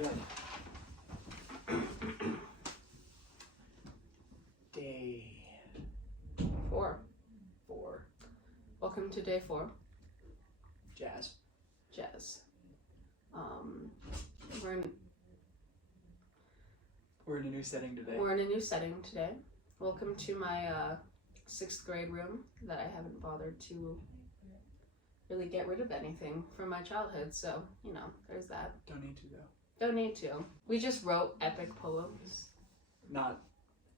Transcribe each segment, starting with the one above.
Good. Day 4. 4. Welcome to day 4. Jazz. Jazz. We're in a new setting today. We're in a new setting today. Welcome to my 6th grade room that I haven't bothered to really get rid of anything from my childhood. So, you know, there's that. Don't need to though. Don't need to. We just wrote epic poems. Not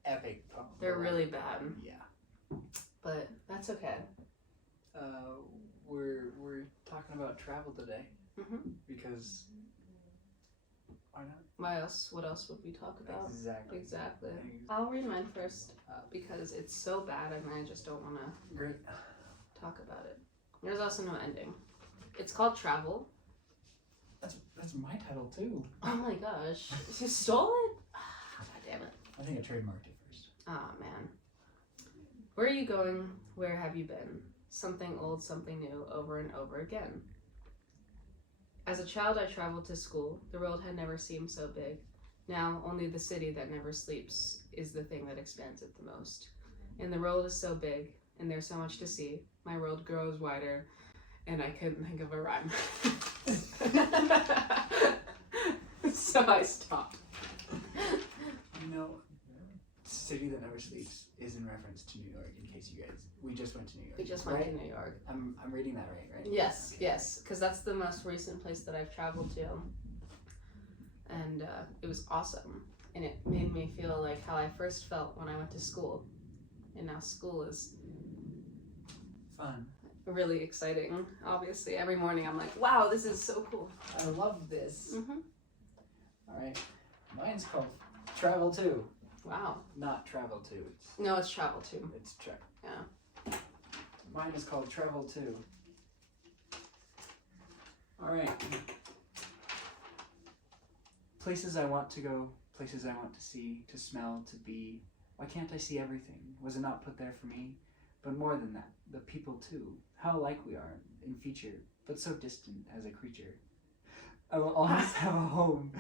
epic. They're really bad, Yeah. but that's okay. We're talking about travel today Mhm. because why not? What else would we talk about? Exactly. I'll read mine first because it's so bad and I just don't want to Great. talk about it. There's also no ending. It's called Travel. That's my title too. Oh my gosh. You stole it? God damn it. I think I trademarked it first. Oh man. Where are you going? Where have you been? Something old, something new, over and over again. As a child, I traveled to school. The world had never seemed so big. Now, only the city that never sleeps is the thing that expands it the most. And the world is so big, and there's so much to see. My world grows wider, and I couldn't think of a rhyme. So I stopped. You know, city that never sleeps is in reference to New York. In case you guys, we just went to New York. We just went right? to New York. I'm reading that right? Yes, because that's the most recent place that I've traveled to. And it was awesome. And it made me feel like how I first felt when I went to school. And now school is Fun. really exciting, obviously. Every morning I'm like, wow, this is so cool. I love this. Mm-hmm. All right, mine's called Travel To. Wow. Not Travel To. No, it's Travel too. It's check. Yeah. Mine is called Travel To. All right. Places I want to go, places I want to see, to smell, to be. Why can't I see everything? Was it not put there for me? But more than that, the people too. How alike we are in feature, but so distant as a creature. I will always have a home,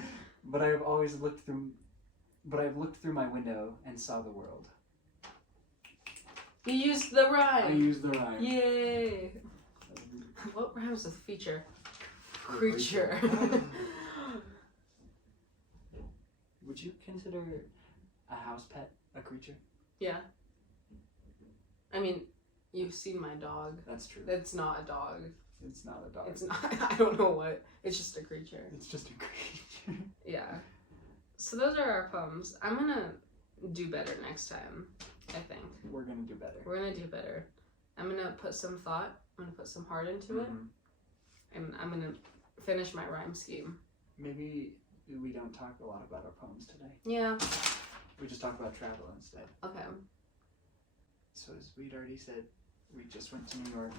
but I have always looked through. But I've looked through my window and saw the world. You used the I rhyme. used the rhyme. Yay. What rhymes with feature? Creature. Would you consider a house pet a creature? Yeah. I mean, you've seen my dog. That's true. It's not a dog. It's not a dog. It's not. I don't know what. It's just a creature. It's just a creature. Yeah. So those are our poems. I'm gonna do better next time, I think. We're gonna do better. We're gonna do better. I'm gonna put some thought, I'm gonna put some heart into it, and I'm gonna finish my rhyme scheme. Maybe we don't talk a lot about our poems today. Yeah. We just talk about travel instead. Okay. So as we'd already said, we just went to New York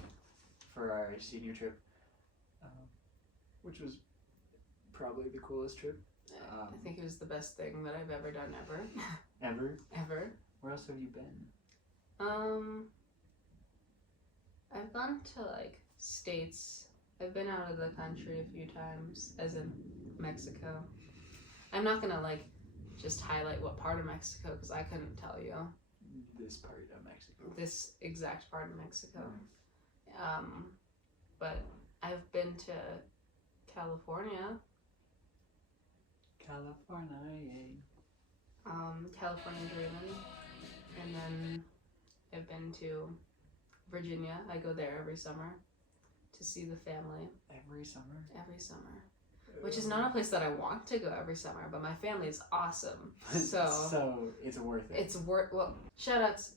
for our senior trip, which was probably the coolest trip. I think it was the best thing that I've ever done ever. Ever? Where else have you been? I've gone to like states. I've been out of the country a few times, as in Mexico. I'm not gonna like just highlight what part of Mexico because I couldn't tell you. This part of Mexico. This exact part of Mexico. But I've been to California. California Dreamin', and then I've been to Virginia. I go there every summer to see the family. Every summer? Every summer. Which is not a place that I want to go every summer, but my family is awesome. So it's worth it. It's well, shout outs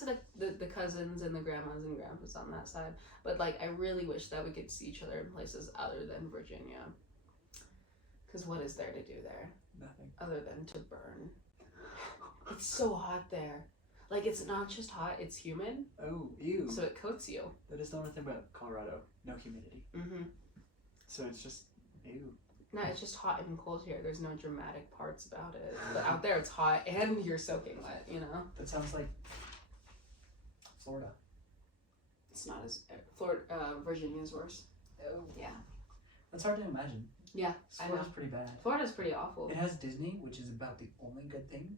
to the cousins and the grandmas and grandpas on that side. But like I really wish that we could see each other in places other than Virginia. Because what is there to do there? Nothing. Other than to burn. It's so hot there. Like, it's not just hot, it's humid. Oh, ew. So it coats you. That is the only thing about Colorado. No humidity. Mm-hmm. So it's just, ew. No, it's just hot and cold here. There's no dramatic parts about it. But out there, it's hot and you're soaking wet, you know? That sounds like Florida. It's not as... Florida, Virginia's worse. Oh. Yeah. That's hard to imagine. Yeah, I know. Florida's pretty bad. Florida's pretty awful. It has Disney, which is about the only good thing.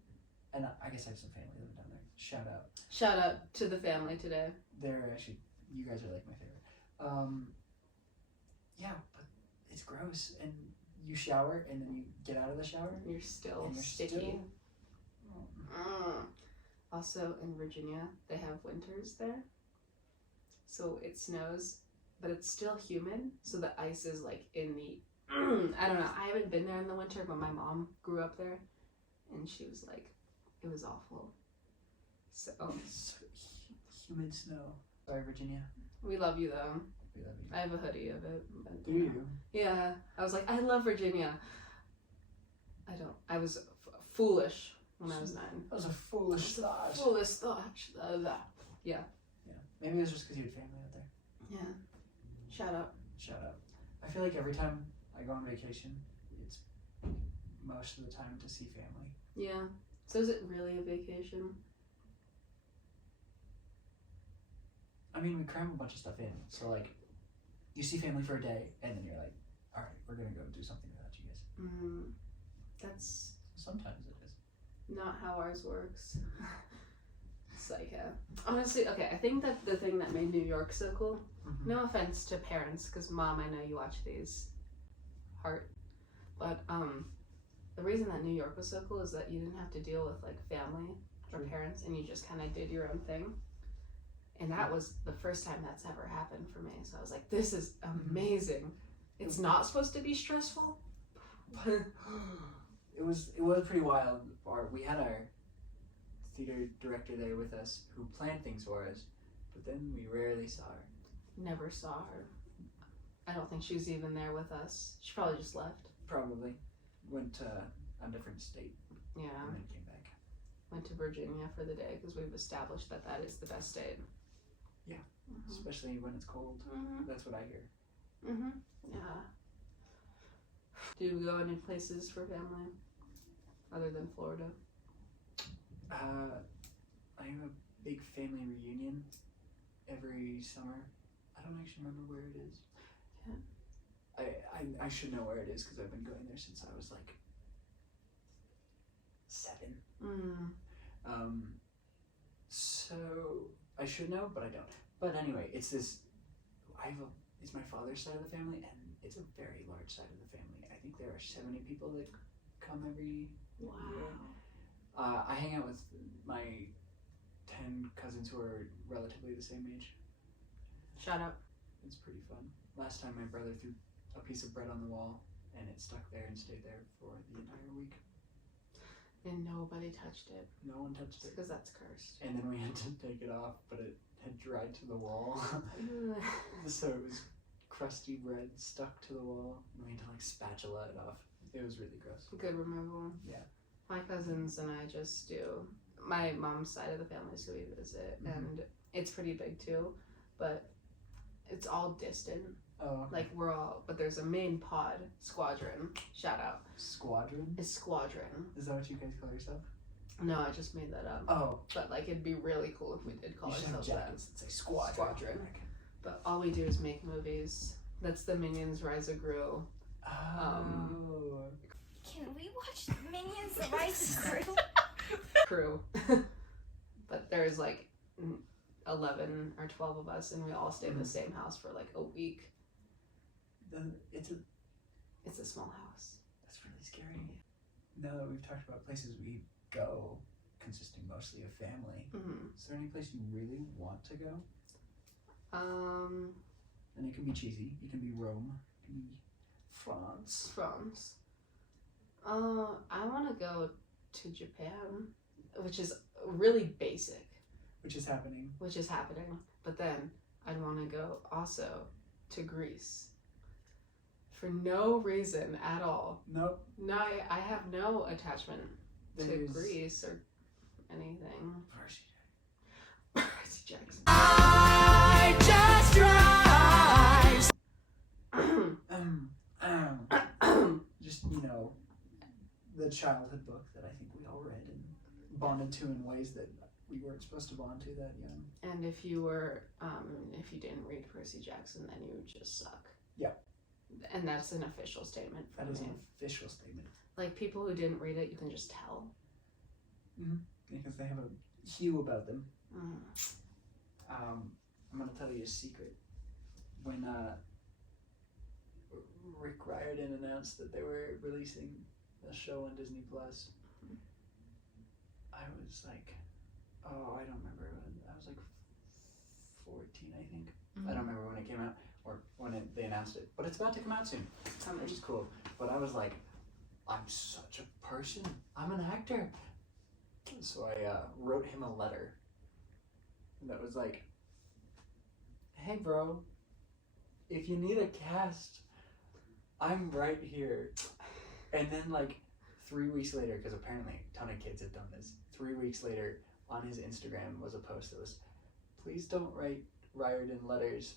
And I guess I have some family living down there. Shout out. Shout out to the family today. They're actually, you guys are like my favorite. Yeah, but it's gross. And you shower and then you get out of the shower. You're still And you're sticky. still- Also in Virginia, they have winters there. So it snows, but it's still humid. So the ice is like in the, I don't know. I haven't been there in the winter, but my mom grew up there. And she was like, it was awful. So So humid snow. Sorry, Virginia. we love you though. We love you. I have a hoodie of it. But, Do you? Yeah. I was like, I love Virginia. I was foolish when I was 9. That was a foolish thought. Foolish thought. Yeah. Maybe it was just because you had family out there. Yeah. Shout out. Shout out. I feel like every time I go on vacation, it's most of the time to see family. Yeah. So is it really a vacation? I mean, we cram a bunch of stuff in. So, like, you see family for a day, and then you're like, all right, we're going to go do something without you guys. That's Sometimes it is. not how ours works. It's like, honestly, okay, I think that the thing that made New York so cool, Mhm. no offense to parents, because Mom, I know you watch these, heart, but the reason that New York was so cool is that you didn't have to deal with like family or True. parents, and you just kind of did your own thing. And that was the first time that's ever happened for me. So I was like, this is amazing. It's not supposed to be stressful. But It was pretty wild. We had our theater director there with us who planned things for us, but then we rarely saw her. never saw her. I don't think she was even there with us. She probably just left. Probably went to a different state Yeah. and then came back. Went to Virginia for the day because we've established that that is the best state. Yeah. Mhm. Especially when it's cold. Mhm. That's what I hear. Mhm. Yeah. Do you go any places for family other than Florida? I have a big family reunion every summer. I don't actually remember where it is. Yeah. I should know where it is because I've been going there since I was like 7. So I should know, but I don't. But anyway, it's it's my father's side of the family, and it's a very large side of the family. I think there are 70 people that come every year. I hang out with my 10 cousins who are relatively the same age. Shout out. It's pretty fun. Last time my brother threw a piece of bread on the wall, and it stuck there and stayed there for the entire week. And nobody touched it No one touched it. because that's cursed. And then we had to take it off, but it had dried to the wall. So it was crusty bread stuck to the wall, and we had to like spatula it off. It was really gross. Good removal. Yeah. My cousins and I just do my mom's side of the family, so we visit, and it's pretty big too, but it's all distant. Oh, Like we're all, but there's a main pod squadron. Shout out. squadron? It's squadron. Is that what you guys call yourself? No, I just made that up. Oh, But like it'd be really cool if we did call you should have ourselves that. jackets that say squadron. Squadron. But all we do is make movies. That's the Minions Rise of Gru. Oh. Can we watch Minions The Rise of Gru? Crew. But there's like 11 or 12 of us, and we all stay in the same house for like a week. It's a small house. That's really scary. Now that we've talked about places we go, consisting mostly of family, is there any place you really want to go? And it can be cheesy. It can be Rome. It can be France. France. I want to go to Japan, which is really basic, Which is happening. But then I'd want to go also to Greece. For no reason at all. Nope. No, I have no attachment to There's- Greece or anything. Percy Percy Jackson. I just rise. Just, the childhood book that I think we all read and bonded to in ways that we weren't supposed to bond to that young. And if you were, if you didn't read Percy Jackson, then you would just suck. And that's an official statement That from is me. an official statement. Like, people who didn't read it, you can just tell. Because they have a hue about them. Mm. I'm gonna tell you a secret. When Rick Riordan announced that they were releasing a show on Disney Plus, I was like, oh, I don't remember. I was like 14, I think. I don't remember when it came out or when they announced it, but it's about to come out soon, which is cool. But I was like, I'm such a person. I'm an actor. So I wrote him a letter that was like, hey bro, if you need a cast, I'm right here. And then like 3 weeks later, because apparently a ton of kids have done this, 3 weeks later on his Instagram was a post that was, please don't write Riordan letters.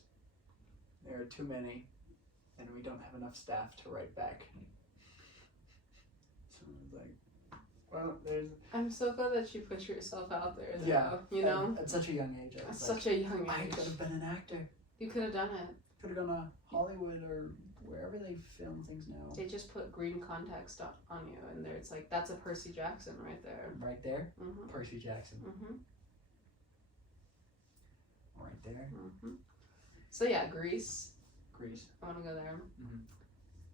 There are too many and we don't have enough staff to write back. So I was like, well, there's... I'm so glad that you put yourself out there, though, Yeah, you know? At such a young age. I At was such a young I age. could have been an actor. You could have done it. Could have gone to Hollywood or wherever they film things now. They just put green context on you, and there it's like, that's a Percy Jackson right there. Right there, Mm-hmm. Percy Jackson. Mm-hmm. Right there, Mm-hmm. So yeah, Greece. Greece. I want to go there. Mhm.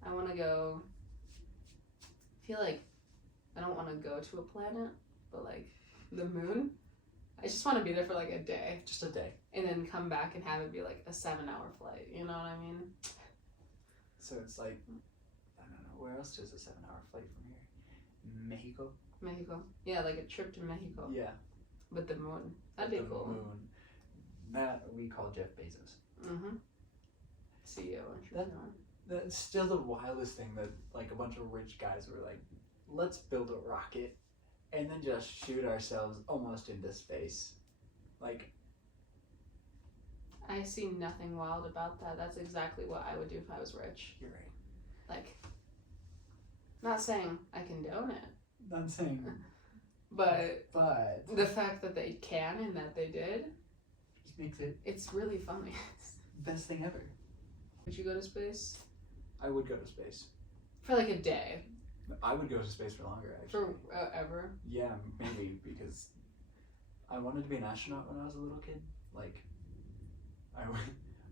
I want to go. I feel like I don't want to go to a planet, but like the moon. I just want to be there for like a day Just a day. and then come back and have it be like a 7-hour flight. You know what I mean? So it's like, I don't know, where else is a 7-hour flight from here? Mexico? Mexico. Yeah, like a trip to Mexico. Yeah. With the moon. That'd be The cool. moon. That we call Jeff Bezos. Mm-hmm. CEO entrepreneur. That's still the wildest thing that like a bunch of rich guys were like, let's build a rocket and then just shoot ourselves almost into space. Like, I see nothing wild about that. That's exactly what I would do if I was rich. you're right. Like, not saying I condone it, Not saying, but but the fact that they can and that they did, it makes it it's really funny. best thing ever. Would you go to space? I would go to space. For like a day? I would go to space for longer, actually. For ever? Yeah, maybe, because I wanted to be an astronaut when I was a little kid. Like, I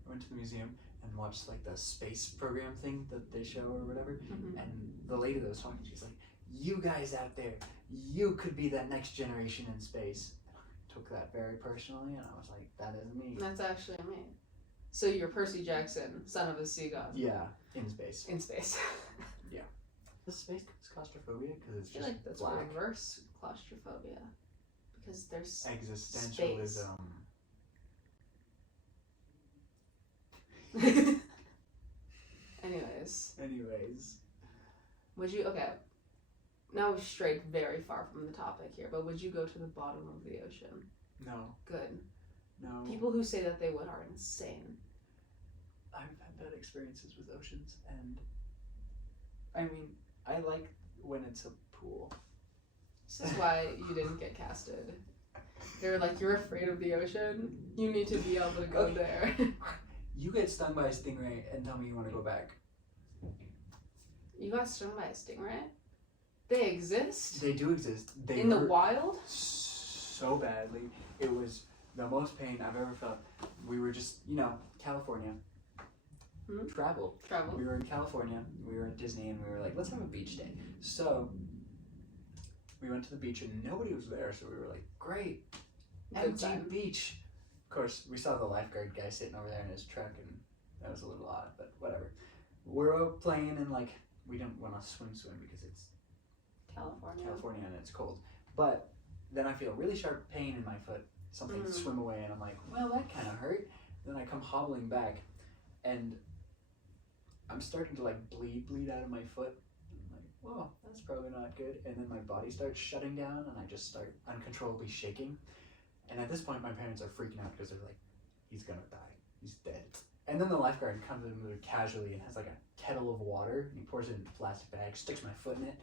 went to the museum and watched like the space program thing that they show or whatever. Mm-hmm. And the lady that was talking, she's like, you guys out there, you could be that next generation in space. I took that very personally, and I was like, that is me. That's actually me. So you're Percy Jackson, son of a sea god. Yeah, in space. In space. Is space claustrophobia? Because it's I feel just like that's black. reverse claustrophobia. Because there's Existentialism. Anyways. Would you, okay, now we've strayed very far from the topic here, but would you go to the bottom of the ocean? No. Good. No. People who say that they would are insane. I've had bad experiences with oceans, and I mean, I like when it's a pool. This is why you didn't get casted. They're like, you're afraid of the ocean? You need to be able to go there. You get stung by a stingray and tell me you want to go back. You got stung by a stingray? They exist? They do exist. They In the hurt wild? so badly. It was the most pain I've ever felt. We were just, California. Travel. We were in California. We were at Disney, and we were like, let's have a beach day. So we went to the beach, and nobody was there. So we were like, great, Good empty time. beach. Of course, we saw the lifeguard guy sitting over there in his truck, and that was a little odd, but whatever. We're playing, and like, we didn't want to swim because it's California and it's cold. But then I feel really sharp pain in my foot. Something swim away, and I'm like, well, that kind of hurt. Then I come hobbling back, and I'm starting to like bleed out of my foot. I'm like, whoa, that's probably not good. And then my body starts shutting down, and I just start uncontrollably shaking. And at this point, my parents are freaking out because they're like, he's gonna die. He's dead. And then the lifeguard comes in really casually and has like a kettle of water, and he pours it in a plastic bag, sticks my foot in it.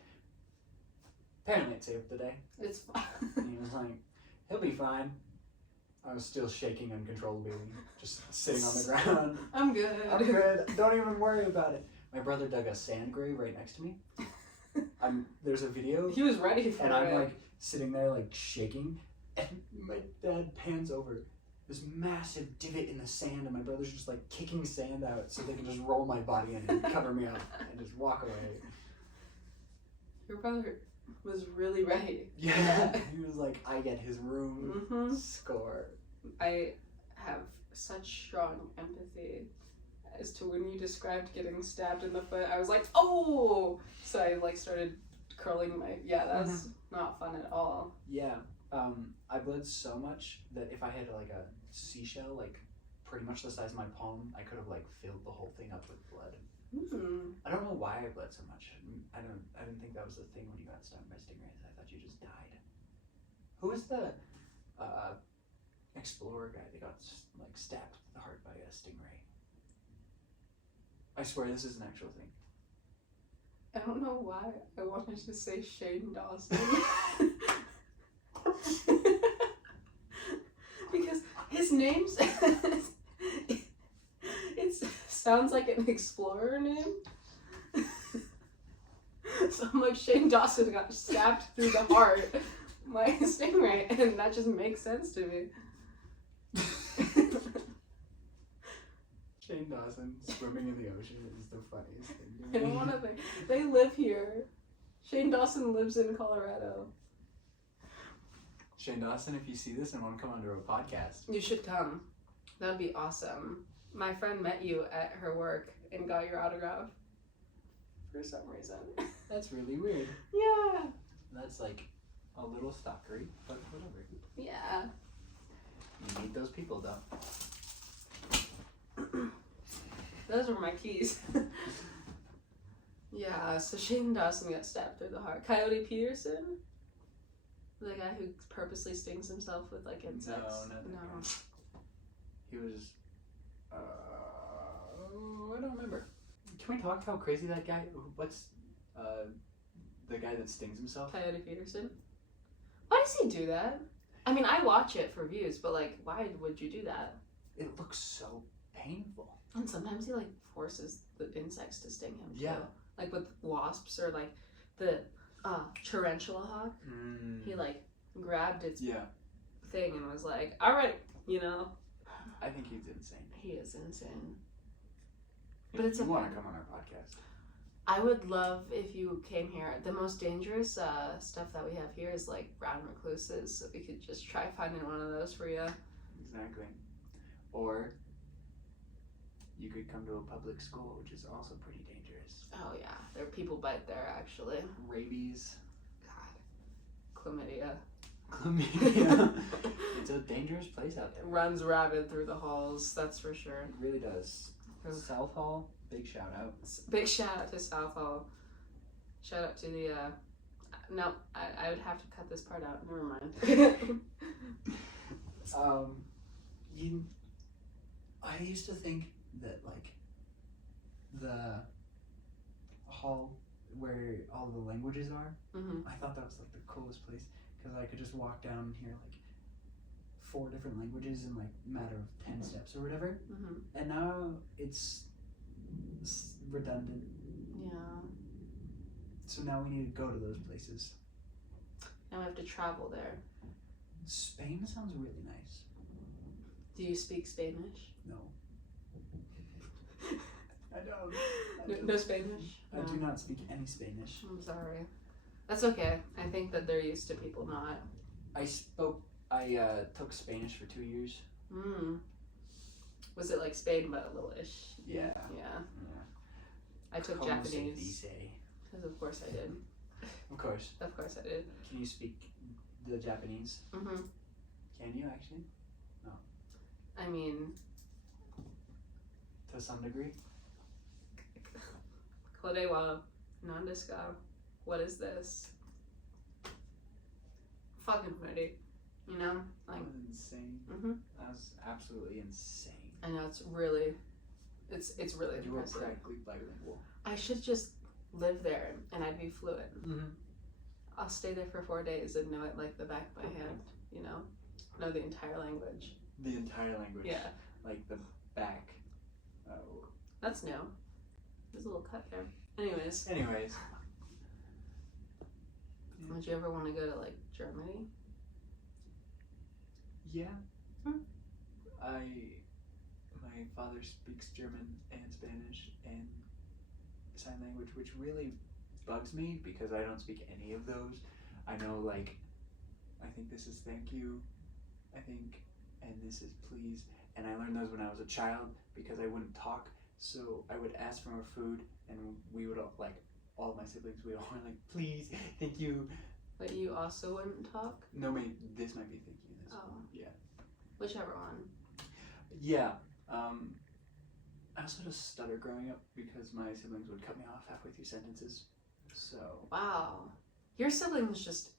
Apparently it saved the day. It's fine. And he was like, he'll be fine. I was still shaking uncontrollably, just sitting on the ground. I'm good. I'm good. Don't even worry about it. My brother dug a sand grave right next to me. There's a video, He was ready for and it. I'm like sitting there like shaking, and my dad pans over this massive divot in the sand, and my brother's just like kicking sand out so they can just roll my body in and cover me up and just walk away. Your brother was really ready. Yeah, he was like, I get his room. Mm-hmm. Score. I have such strong empathy as to when you described getting stabbed in the foot. I was like, oh! So I like started curling my. Yeah, that's not fun at all. Yeah, I bled so much that if I had like a seashell, like pretty much the size of my palm, I could have like filled the whole thing up with blood. I don't know why I bled so much. I didn't think that was the thing when you got stung by stingrays. I thought you just died. Who was the explorer guy that got like stabbed in the heart by a stingray? I swear this is an actual thing. I don't know why I wanted to say Shane Dawson. Because his name's it sounds like an explorer name. So I'm like, Shane Dawson got stabbed through the heart by a stingray, and that just makes sense to me. Shane Dawson swimming in the ocean is the funniest thing to I me. don't want to think. They live here. Shane Dawson lives in Colorado. Shane Dawson, if you see this and want to come onto a podcast, You should come. That would be awesome. My friend met you at her work and got your autograph for some reason. that's really weird. Yeah. That's like a little stalkery, but whatever. Yeah. You need those people though. Those were my keys. Yeah, so Shane Dawson got stabbed through the heart. Coyote Peterson? The guy who purposely stings himself with like insects? No, not that No. guy. He was. I don't remember. Can we talk how crazy that guy? What's the guy that stings himself? Coyote Peterson? Why does he do that? I mean, I watch it for views, but like, why would you do that? It looks so painful. And sometimes he like forces the insects to sting him too. Yeah. Like with wasps or like the tarantula hawk. He like grabbed its Yeah. thing and was like, all right, you know. I think he's insane. He is insane. If But it's you a- want to come on our podcast. I would love if you came here. The most dangerous stuff that we have here is like brown recluses, so we could just try finding one of those for you. Exactly. Or you could come to a public school, which is also pretty dangerous. Oh yeah, there are people bite there actually. Rabies, God, chlamydia. chlamydia. It's a dangerous place out there. It runs rabid through the halls. That's for sure. It really does. South Hall, big shout out. Big shout out to South Hall. Shout out to the. No, I would have to cut this part out. Never mind. I used to think that like the hall where all the languages are, Mm-hmm. I thought that was like the coolest place because I could just walk down and hear like 4 different languages in like a matter of 10 steps or whatever. Mm-hmm. And now it's redundant. Yeah. So now we need to go to those places. Now we have to travel there. Spain sounds really nice. Do you speak Spanish? No. I don't. No Spanish? I do not speak any Spanish. I'm sorry. That's okay. I think that they're used to people not. I took Spanish for 2 years. Was it like Spain but a little ish? Yeah. Yeah. Yeah. I took Como se Japanese. dice? Because of course I did. Of course. Of course I did. Can you speak the Japanese? Mm-hmm. Can you actually? I mean, To some degree? Kore wa nan desu ka? What is this? Fucking ready. You know? That Like, was insane. Mhm. That was absolutely insane. I know it's really really You were impressive. practically bilingual. I should just live there and I'd be fluent. Mm-hmm. I'll stay there for 4 days and know it like the back of my hand, you know? Know the entire language. The entire language. Yeah. Like the back. Oh. That's new. There's a little cut there. Anyways, would you ever want to go to like Germany? Yeah. Hmm. My father speaks German and Spanish and sign language, which really bugs me because I don't speak any of those. I know, like, I think this is thank you, I think, and this is please. And I learned those when I was a child because I wouldn't talk. So I would ask for more food, and we would all, like, all of my siblings, we all were like, please, thank you. But you also wouldn't talk? No, this might be thank you. This Oh. one. Yeah. Whichever one. Yeah. I also had a stutter growing up because my siblings would cut me off halfway through sentences. So. Wow. Your siblings just,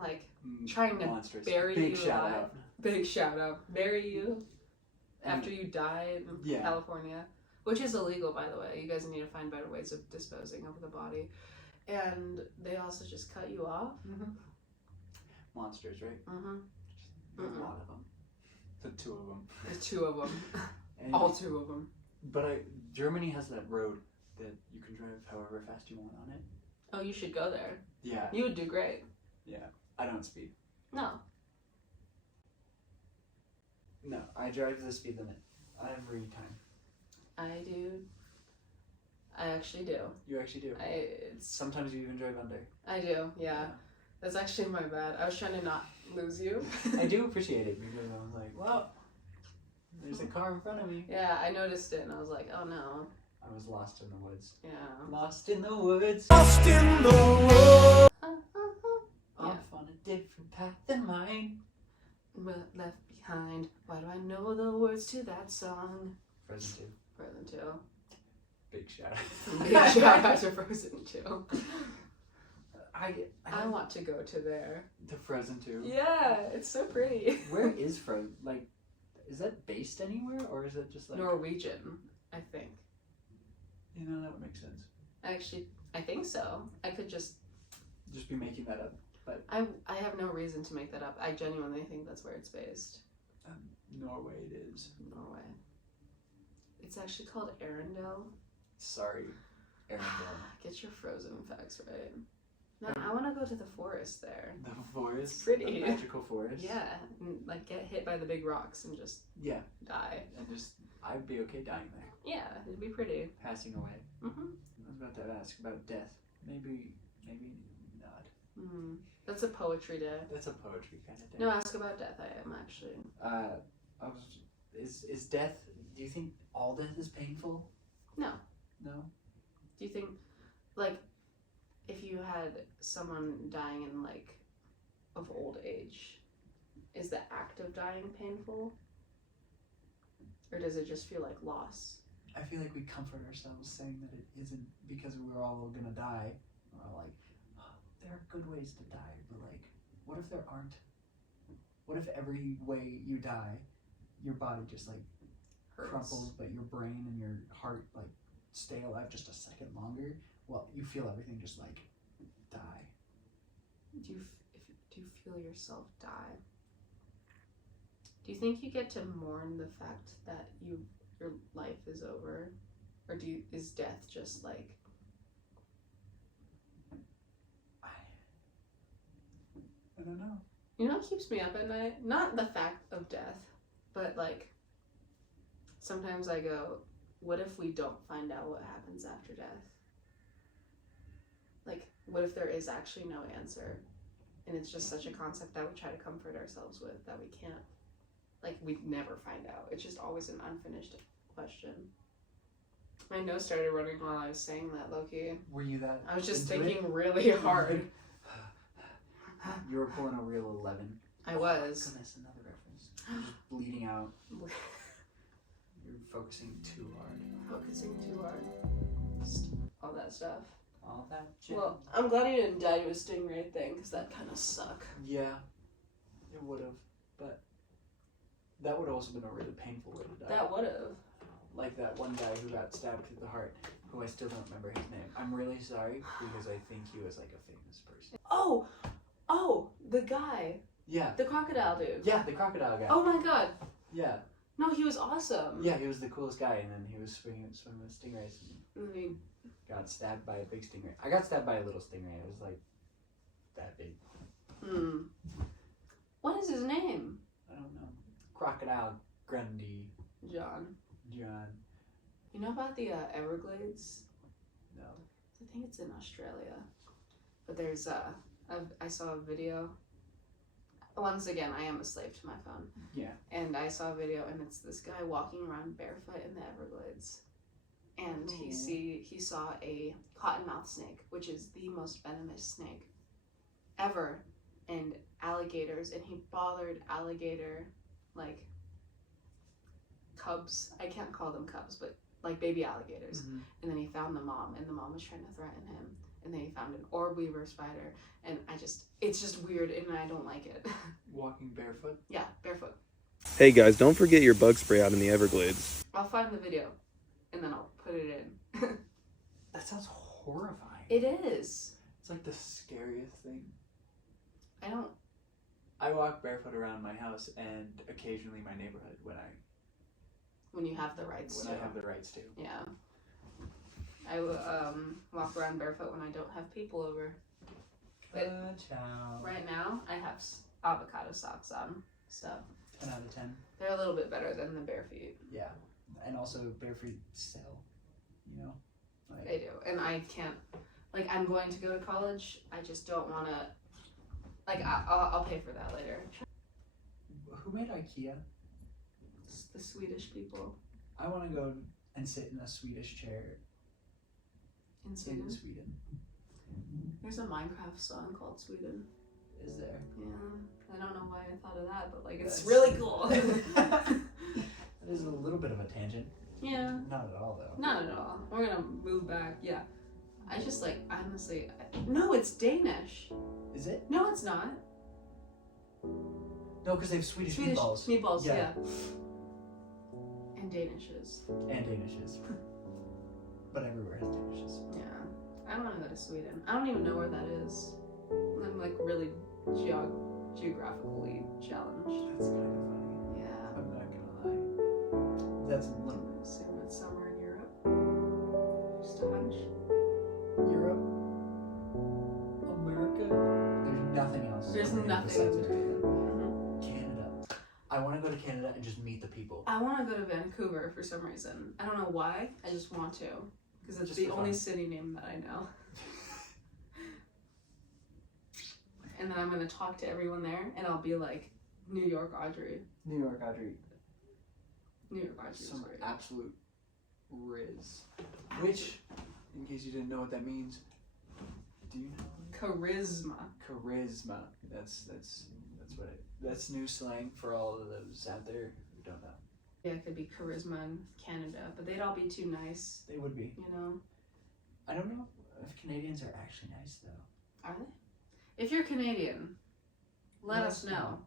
like, trying to monstrous. bury Big you shout alive. out. Big shout out. Bury you after you die in Yeah. California. Which is illegal, by the way. You guys need to find better ways of disposing of the body. And they also just cut you off. Mm-hmm. Monsters, right? Mm-hmm. Just a lot of them. The two of them. There's two of them. And, All two of them. But Germany has that road that you can drive however fast you want on it. Oh, you should go there. Yeah. You would do great. Yeah. I don't speed. No. No, I drive the speed limit every time. I do. I actually do. You actually do. It's Sometimes you even drive under. I do, yeah. That's actually my bad. I was trying to not lose you. I do appreciate it because I was like, well, there's a car in front of me. Yeah, I noticed it and I was like, oh no. I was lost in the woods. Yeah. Lost in the woods. Lost in the world. Off on a different path than mine. But left behind. Why do I know the words to that song? Frozen 2. Frozen 2. Big shout out. Big shout out to Frozen 2. I have want to go to there. the Frozen 2. Yeah, it's so pretty. Where is Frozen? Like, is that based anywhere or is it just like Norwegian, I think. You know, that would make sense. Actually, I think so. I could just Just be making that up. I have no reason to make that up. I genuinely think that's where it's based. Norway it is. Norway. It's actually called Arendelle. Sorry, Arendelle. Get your Frozen facts right. No, I want to go to the forest there. The forest. It's pretty. The magical forest. Yeah, and like get hit by the big rocks and just Yeah, die. and just I'd be okay dying there, Yeah, it'd be pretty. passing away. Mhm. I was about to ask about death. Maybe not. Mm. That's a poetry day. That's a poetry kind of day. No, ask about death. I am actually. Is death? Do you think all death is painful? No. No. Do you think, like, if you had someone dying in like of old age, is the act of dying painful? Or does it just feel like loss? I feel like we comfort ourselves saying that it isn't because we're all gonna die. We're all like, oh, there are good ways to die, but like, what if there aren't? What if every way you die, your body just like Hurts. crumples, but your brain and your heart like stay alive just a second longer? Well, you feel everything just like die. Do you feel yourself die? Do you think you get to mourn the fact that your life is over, or is death just like? I don't know. You know what keeps me up at night? Not the fact of death, but like sometimes I go, what if we don't find out what happens after death? Like, what if there is actually no answer? And it's just such a concept that we try to comfort ourselves with that we can't, like, we never find out. It's just always an unfinished question. My nose started running while I was saying that, Loki. Were you that? I was just into it? thinking really hard. You were pulling a real 11. I was. Goodness, another reference. You're just bleeding out. You're focusing too hard. Focusing too hard. Just all that stuff. All that shit. Well, I'm glad you didn't die to a stingray thing, because that kind of suck. Yeah, it would have, but that would have also been a really painful way to die. That would have. Like that one guy who got stabbed through the heart, who I still don't remember his name. I'm really sorry because I think he was like a famous person. Oh, the guy. Yeah. The crocodile dude. Yeah, the crocodile guy. Oh my god. Yeah. No, he was awesome. Yeah, he was the coolest guy, and then he was swimming with stingrays and And he- got stabbed by a big stingray. I got stabbed by a little stingray. It was like that big. What is his name? I don't know. Crocodile Grundy. John. John. You know about the Everglades? No. I think it's in Australia. But there's I saw a video. Once again, I am a slave to my phone. Yeah. And I saw a video, and it's this guy walking around barefoot in the Everglades. And he saw a cottonmouth snake, which is the most venomous snake ever, and alligators, and he bothered alligator, like, cubs. I can't call them cubs, but like baby alligators. Mm-hmm. And then he found the mom, and the mom was trying to threaten him. And then he found an orb weaver spider, and it's just weird, and I don't like it. Walking barefoot. Yeah, barefoot. Hey guys, don't forget your bug spray out in the Everglades. I'll find the video, and then I'll put it in. That sounds horrifying. It is. It's like the scariest thing. I I walk barefoot around my house and occasionally my neighborhood when you have the rights when to. I have the rights to. Yeah. I walk around barefoot when I don't have people over. But Ciao. right now, I have avocado socks on, so 10 out of 10. they're a little bit better than the bare feet. Yeah. And also bare feet sell. You know? Like, They do, and I can't. Like, I'm going to go to college. I just don't want to. Like, I'll pay for that later. who made IKEA? It's the Swedish people I want to go and sit in a Swedish chair in Sweden. in Sweden. There's a Minecraft song called Sweden. Is there? Yeah, I don't know why I thought of that, but like, it's That's- really cool. That is a little bit of a tangent. Yeah. Not at all, though. Not at all. We're gonna move back. Yeah. I just like, honestly, no, it's Danish. Is it? No, it's not. No, because they have Swedish meatballs. Meatballs, Yeah. yeah. And Danishes. And Danishes. But everywhere has Danishes. Yeah. I want to go to Sweden. I don't even know where that is. I'm like really geographically challenged. That's kind of funny. Yeah. I'm not gonna lie. That's a little Assume it's somewhere in Europe. Just a hunch. Europe, America. There's nothing else. There's over here nothing. besides America. Canada. I want to go to Canada and just meet the people. I want to go to Vancouver for some reason. I don't know why. I just want to. Because it's Just the for only fun. city name that I know. And then I'm going to talk to everyone there, and I'll be like, New York Audrey. New York, Audrey. New York Audrey is Some great. absolute riz. Which, in case you didn't know what that means, do you know? Charisma. Charisma. That's what it. That's new slang for all of those out there who don't know. Yeah, it could be charisma in Canada, but they'd all be too nice, They would be. you know? I don't know if Canadians are actually nice though. Are they? If you're Canadian, let us know.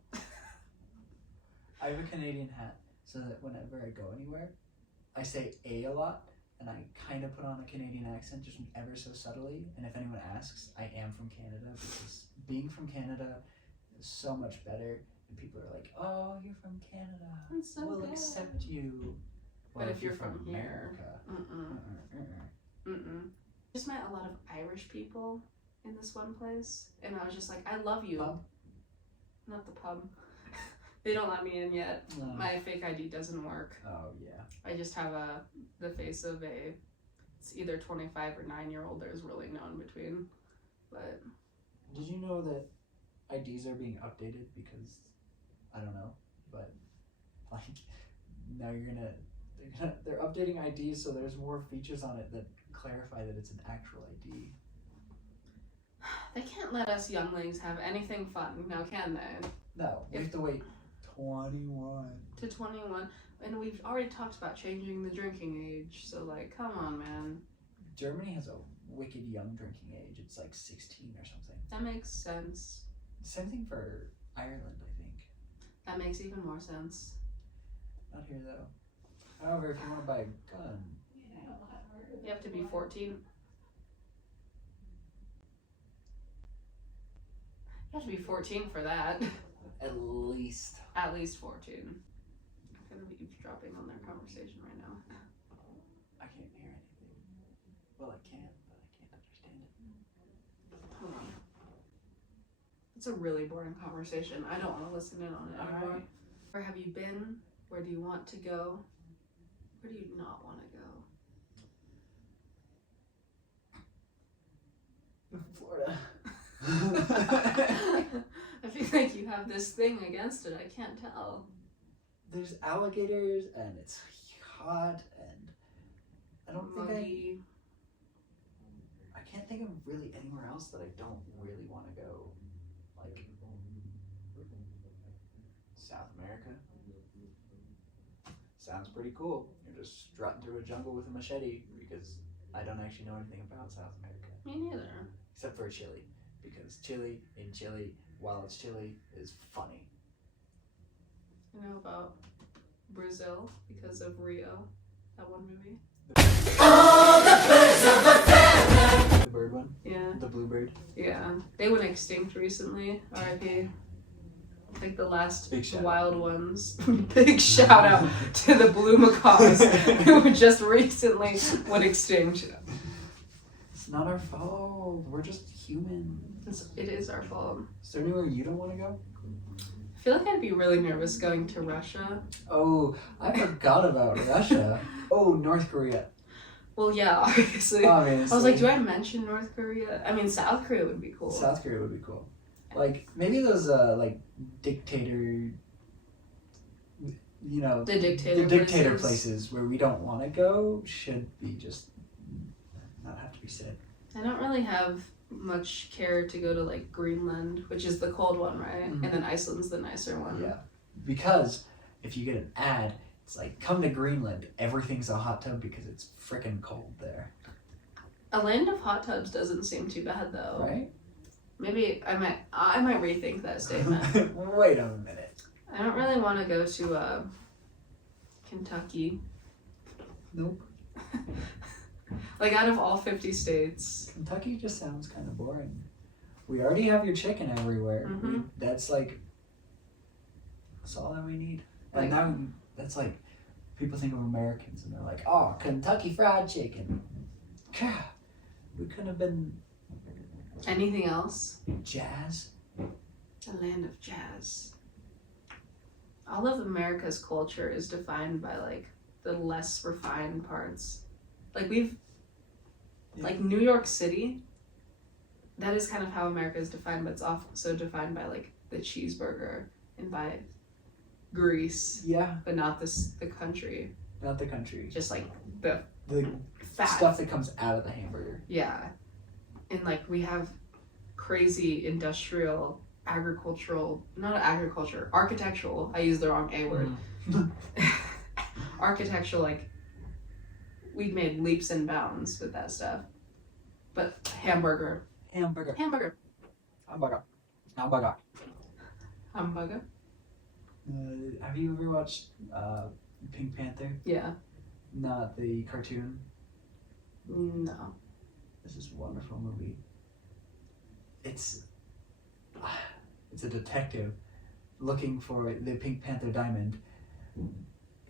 I have a Canadian hat so that whenever I go anywhere, I say a lot and I kind of put on a Canadian accent just ever so subtly. And if anyone asks, I am from Canada because being from Canada is so much better. And people are like, "Oh, you're from Canada. That's so we'll good." accept you." But if you're from here, America, Mm-mm. Just met a lot of Irish people in this one place, and I was just like, I love you. Pub? Not the pub. They don't let me in yet. No. My fake ID doesn't work. Oh yeah. I just have the face of it's either 25 or 9-year-old. There's really no in between. But Did you know that IDs are being updated because I don't know, but like now they're updating IDs so there's more features on it that clarify that it's an actual ID. they can't let us younglings have anything fun now, can they? No, we have to wait 21. To 21, and we've already talked about changing the drinking age. So like, come on, man. Germany has a wicked young drinking age. It's like 16 or something. That makes sense. Same thing for Ireland, I think. That makes even more sense. Not here though. However, if you want to buy a gun, You have to be 14. You have to be 14 for that. at least. At least 14. kind of eavesdropping on their conversation right now. I can't hear anything. Well, I can, but I can't understand it. Hold on. It's a really boring conversation. I don't want to listen in on it anymore. Alright. Where have you been? Where do you want to go? Where do you not want to go? Florida. I feel like you have this thing against it. I can't tell. There's alligators and it's hot and I don't think Muggy. I can't think of really anywhere else that I don't really want to go. Like South America. Sounds pretty cool. You're just strutting through a jungle with a machete because I don't actually know anything about South America. Me neither. Except for Chile. Because Chile in Chile, while it's Chile, is funny. I know about Brazil because of Rio, that one movie. The bird one? Yeah. The bluebird? Yeah. They went extinct recently. R.I.P. Like the last Big shout wild ones. Big shout out to the blue macaws who just recently went extinct. It's not our fault. We're just human. It is our fault. Is there anywhere you don't want to go? I feel like I'd be really nervous going to Russia. Oh, I forgot about Russia. Oh, North Korea. Well, yeah, obviously. Obviously. I was like, do I mention North Korea? I mean, South Korea would be cool. South Korea would be cool. Like, maybe those, like, dictator... You know... The dictator places where we don't want to go should be just... not have to be said. I don't really have much care to go to, like, Greenland, which is the cold one, right? Mhm. And then Iceland's the nicer one. Yeah. Because if you get an ad, it's like, come to Greenland. Everything's a hot tub because it's frickin' cold there. A land of hot tubs doesn't seem too bad, though. Right? Maybe I might rethink that statement. Wait a minute. I don't really want to go to Kentucky. Nope. Like, out of all 50 states. Kentucky just sounds kind of boring. We already have your chicken everywhere. Mhm. That's like, that's all that we need. And Like- now that's like, people think of Americans and they're like, oh, Kentucky Fried Chicken. God, we couldn't have been Anything else? jazz. A land of jazz. All of America's culture is defined by, like, the less refined parts. Like, like, New York City, that is kind of how America is defined, but it's also defined by, like, the cheeseburger and by Greece, Yeah, but not the country. not the country. Just, like, the The fat. stuff that comes out of the hamburger. Yeah. And, like, we have crazy industrial, architectural, I used the wrong A word. Architectural, like, we've made leaps and bounds with that stuff. But hamburger. Hamburger. Hamburger. Hamburger. Hamburger. Hamburger? Have you ever watched Pink Panther? Yeah. Not the cartoon. No. This is a wonderful movie. It's a detective looking for the Pink Panther diamond.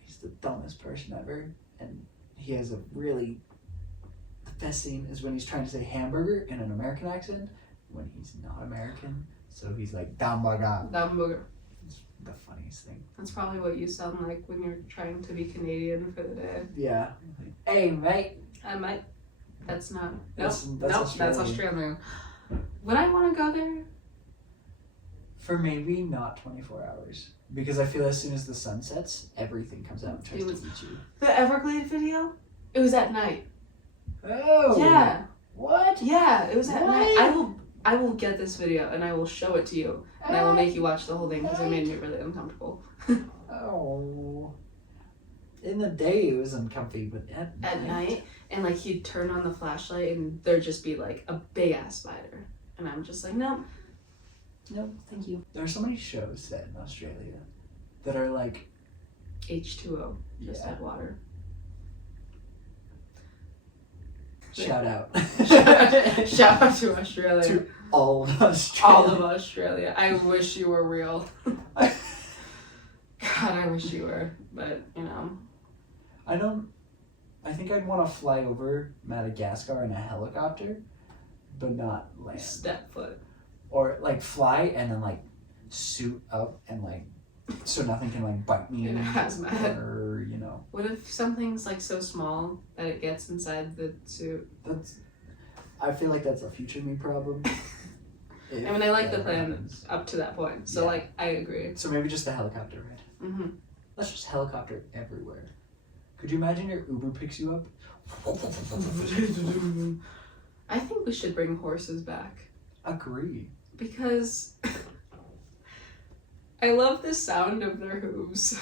He's the dumbest person ever, and he has a really... The best scene is when he's trying to say hamburger in an American accent when he's not American. So he's like, hamburger. Hamburger. It's the funniest thing. That's probably what you sound like when you're trying to be Canadian for the day. Yeah. Hey, mate. I might. That's not. That's That's Australian. Australian. Would I want to go there? For maybe not 24 hours. Because I feel as soon as the sun sets, everything comes out and tries It was- to eat you. The Everglade video? It was at night. Oh! Yeah. What? Yeah, it was at What? night. I will get this video and I will show it to you. And I will make you watch the whole thing because it made me really uncomfortable. Oh. In the day it was uncomfy, but At night, and like he'd turn on the flashlight and there'd just be like a big ass spider. And I'm just like, no. No, thank you. There are so many shows set in Australia that are like, H2O. Just yeah. add water. Shout out. Shout out to Australia. To all of Australia. All of Australia. I wish you were real. God, God, I wish you were, but you know. I think I'd want to fly over Madagascar in a helicopter, but not land. Step foot. Or like fly and then like suit up and like so nothing can like bite me In a hazmat. or you know. What if something's like so small that it gets inside the suit? I feel like that's a future me problem. I mean, I like the If that plan happens. up to that point, so Yeah. like I agree. So maybe just a helicopter ride. Mm-hmm. Let's just helicopter everywhere. Could you imagine your Uber picks you up? I think we should bring horses back Agree. because I love the sound of their hooves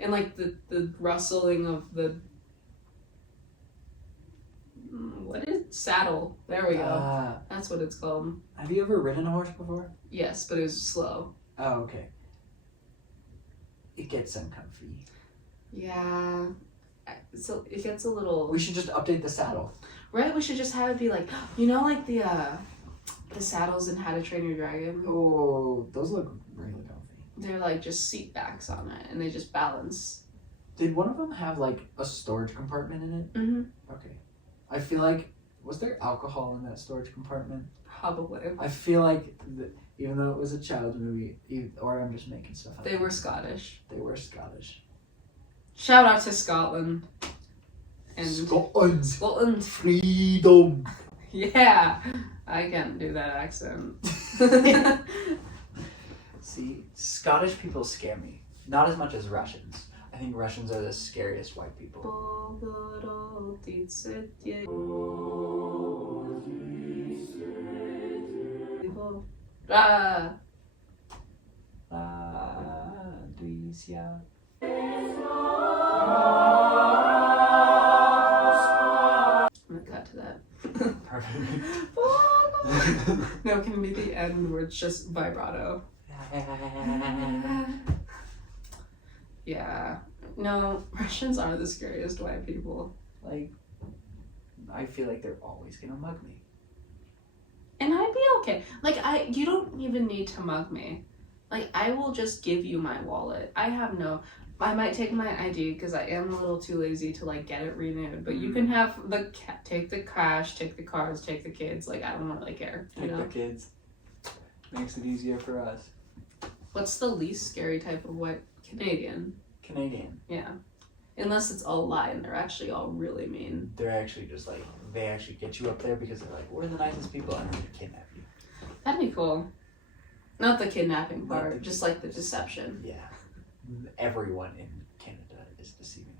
and like the rustling of the what is saddle? There we go. That's what it's called. Have you ever ridden a horse before? Yes, but it was slow. Oh, okay. It gets uncomfy. Yeah. So it gets a little We should just update the saddle. right. We should just have it be like like the saddles in How to Train Your Dragon. Oh, those look really comfy. They're like just seat backs on it, and they just balance. Did one of them have like a storage compartment in it? Mm-hmm. Okay. I feel like, was there alcohol in that storage compartment? Probably. I feel like, even though it was a child movie, or I'm just making stuff up. They were Scottish. They were Scottish. Shout out to Scotland. And Scotland. Scotland. Freedom. Yeah. I can't do that accent. See, Scottish people scare me. Not as much as Russians. I think Russians are the scariest white people. Ah. I'm gonna cut to that. Perfect. No, it can be the end where it's just vibrato. Yeah. No, Russians are the scariest white people. Like, I feel like they're always gonna mug me. And I'd be okay. Like you don't even need to mug me. Like I will just give you my wallet. I might take my ID because I am a little too lazy to like get it renewed. But you can have take the cash, take the cards, take the kids. Like I don't really care. You know. The kids. Makes it easier for us. What's the least scary type of white Canadian? Canadian. Yeah. Unless it's all lie and they're actually all really mean. They're actually just like, they actually get you up there because they're like, we're the nicest people and we're gonna kidnap you. That'd be cool. Not the kidnapping Not part, the just like the deception. Yeah. Everyone in Canada is deceiving